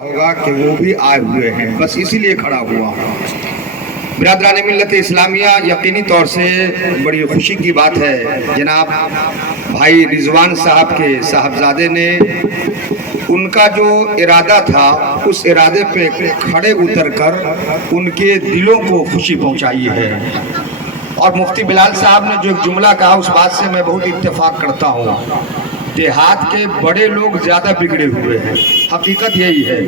ہوگا کہ وہ بھی آئے ہوئے ہیں، بس اسی لیے کھڑا ہوا ہوں۔ برادران ملت اسلامیہ، یقینی طور سے بڑی خوشی کی بات ہے، جناب بھائی رضوان صاحب کے صاحبزادے نے ان کا جو ارادہ تھا اس ارادے پہ کھڑے اتر کر ان کے دلوں کو خوشی پہنچائی ہے۔ اور مفتی بلال صاحب نے جو ایک جملہ کہا اس بات سے میں بہت اتفاق کرتا ہوں، دیہات کے بڑے لوگ زیادہ بگڑے ہوئے ہیں، حقیقت یہی ہے۔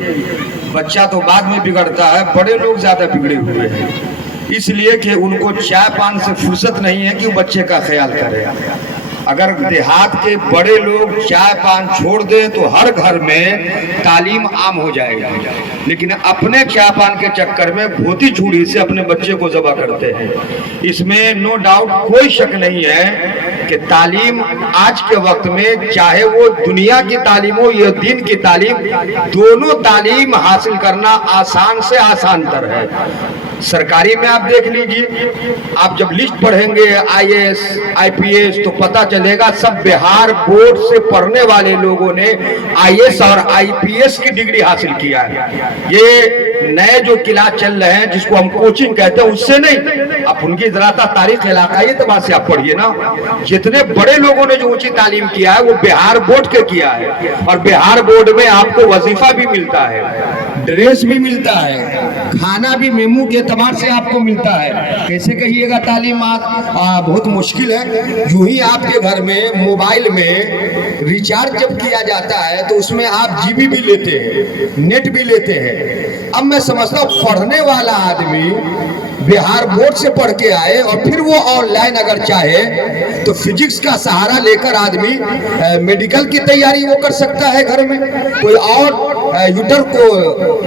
بچہ تو بعد میں بگڑتا ہے، بڑے لوگ زیادہ بگڑے ہوئے ہیں، اس لیے کہ ان کو چائے پان سے فرصت نہیں ہے کہ وہ بچے کا خیال کرے۔ اگر دیہات کے بڑے لوگ چائے پان چھوڑ دیں تو ہر گھر میں تعلیم عام ہو جائے گی، لیکن اپنے چائے پان کے چکر میں بھوتی چھڑی سے اپنے بچے کو ذبح کرتے ہیں۔ اس میں نو ڈاؤٹ کوئی شک نہیں ہے کہ تعلیم آج کے وقت میں، چاہے وہ دنیا کی تعلیم ہو یا دین کی تعلیم، دونوں تعلیم حاصل کرنا آسان سے آسان تر ہے۔ سرکاری میں آپ دیکھ لیجئے، آپ جب لسٹ پڑھیں گے IAS IPS تو پتہ چلے گا سب بہار بورڈ سے پڑھنے والے لوگوں نے IAS اور IPS کی ڈگری حاصل کیا ہے۔ یہ نئے جو کلاس چل رہے ہیں جس کو ہم کوچنگ کہتے ہیں، اس سے نہیں، آپ ان کی ذرا تاریخ علاقائی اعتبار سے آپ پڑھیے نا۔ جتنے بڑے لوگوں نے جو اونچی تعلیم کیا ہے وہ بہار بورڈ کے کیا ہے، اور بہار بورڈ میں آپ کو وظیفہ بھی ملتا ہے، ڈریس بھی ملتا ہے، کھانا بھی میمو کے اعتبار سے آپ کو ملتا ہے۔ کیسے کہیے گا تعلیمات بہت مشکل ہے۔ یوں ہی آپ کے گھر میں موبائل میں ریچارج جب کیا جاتا ہے تو اس میں آپ GB بھی لیتے ہیں، نیٹ بھی لیتے ہیں۔ اب میں سمجھتا ہوں پڑھنے والا آدمی بہار بورڈ سے پڑھ کے آئے اور پھر وہ آن لائن اگر چاہے تو فزکس کا سہارا لے کر آدمی میڈیکل کی تیاری وہ کر سکتا ہے گھر میں، کوئی اور یوٹر کو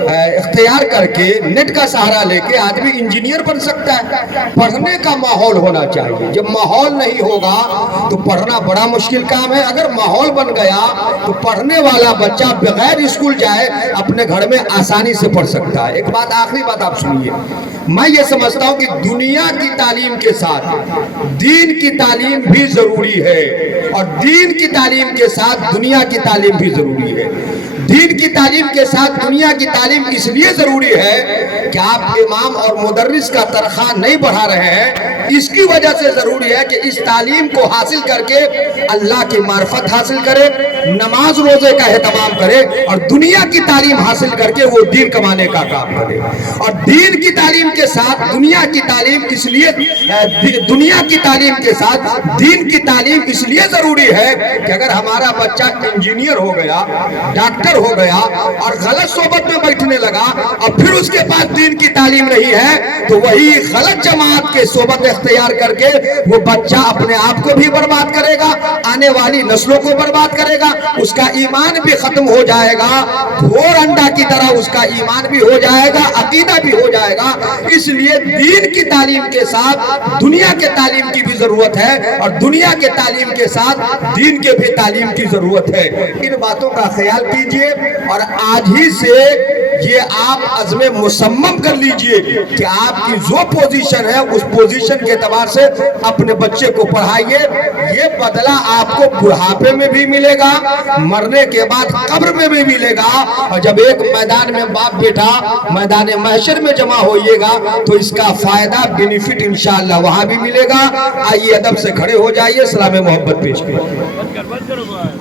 اختیار کر کے نیٹ کا سہارا لے کے آدمی انجینئر بن سکتا ہے۔ پڑھنے کا ماحول ہونا چاہیے، جب ماحول نہیں ہوگا تو پڑھنا بڑا مشکل کام ہے۔ اگر ماحول بن گیا تو پڑھنے والا بچہ بغیر اسکول جائے اپنے گھر میں آسانی سے پڑھ سکتا ہے۔ ایک بات، آخری بات آپ سنیے، میں یہ سمجھتا ہوں کہ دنیا کی تعلیم کے ساتھ دین کی تعلیم بھی ضروری ہے، اور دین کی تعلیم کے ساتھ دنیا کی تعلیم بھی ضروری ہے۔ دین کی تعلیم کے ساتھ دنیا کی تعلیم اس لیے ضروری ہے کہ آپ امام اور مدرس کا تنخواہ نہیں بڑھا رہے ہیں، اس کی وجہ سے ضروری ہے کہ اس تعلیم کو حاصل کر کے اللہ کی معرفت حاصل کرے، نماز روزے کا اہتمام کرے، اور دنیا کی تعلیم حاصل کر کے وہ دین کمانے کا کام کرے۔ اور دین کی تعلیم کے ساتھ دنیا کی تعلیم اس لیے، دنیا کی تعلیم کے ساتھ دین کی تعلیم اس لیے ضروری ہے کہ اگر ہمارا بچہ انجینئر ہو گیا، ڈاکٹر ہو گیا اور غلط صحبت میں بیٹھنے لگا اور پھر اس کے پاس دین کی تعلیم نہیں ہے تو وہی غلط جماعت کے صحبت اختیار کر کے وہ بچہ اپنے آپ کو بھی برباد کرے گا، آنے والی نسلوں کو برباد کرے گا، اس کا ایمان بھی ختم ہو جائے گا، گھور انڈا کی طرح اس کا ایمان بھی ہو جائے گا، عقیدہ بھی ہو جائے گا۔ اس لیے دین کی تعلیم کے ساتھ دنیا کے تعلیم کی بھی ضرورت ہے، اور دنیا کے تعلیم کے ساتھ دین کے بھی تعلیم کی ضرورت ہے۔ ان باتوں کا خیال کیجئے، اور آج ہی سے یہ آپ عزم مصمم کر لیجئے کہ آپ کی جو پوزیشن ہے اس پوزیشن کے اعتبار سے اپنے بچے کو پڑھائیے۔ یہ بدلہ آپ کو بڑھاپے میں بھی ملے گا، مرنے کے بعد قبر میں بھی ملے گا، اور جب ایک میدان میں باپ بیٹا میدان محشر میں جمع ہوئیے گا تو اس کا فائدہ بینیفٹ انشاءاللہ وہاں بھی ملے گا۔ آئیے ادب سے کھڑے ہو جائیے، سلام محبت پیش کیجیے۔